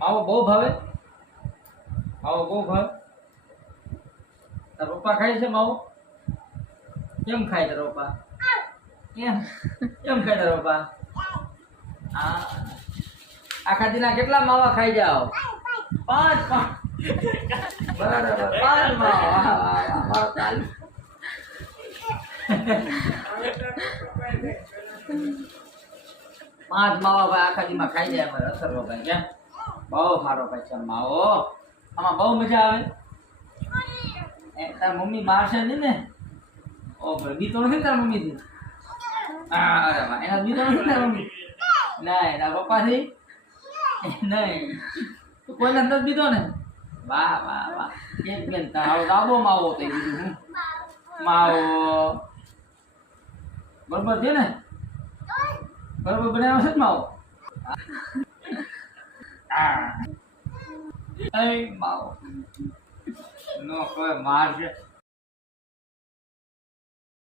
માવો બહુ ભાવે? માવો બહુ ભાવે? તાર પપ્પા ખાય છે માવો? કેમ ખાય તાર પપ્પા? કેમ કેમ ખાય તાર પપ્પા? હા, આખા દિના કેટલા માવા ખાઈ જાઓ? 5 બરાબર, 5 માવા. વાહ વાહ વાહ, મારો ચાલુ. 5 માવા ભાઈ આખા દીમાં ખાઈ જાય અમારે અસર ભાઈ. કેમ બહુ સારો ભાઈ છે માવો. આમાં બહુ મજા આવે. તાર મમ્મી મારશે નહીં ને? ઓ ભાઈ બીતો નથી તાર મમ્મી થી? અરે વાહ, એના બીતો નથી તાર મમ્મી? નહીં, તાર પપ્પા થી નહીં? તું કોઈને નથી બીતો ને? વાહ વાહ વાહ, એક બેન તારો દાબો માવો થઈ દીધું. હું માવો બરોબર છે ને? બરોબર બનાવ્યો છે ને માવો? હા, માવો નો કોઈ માર છે.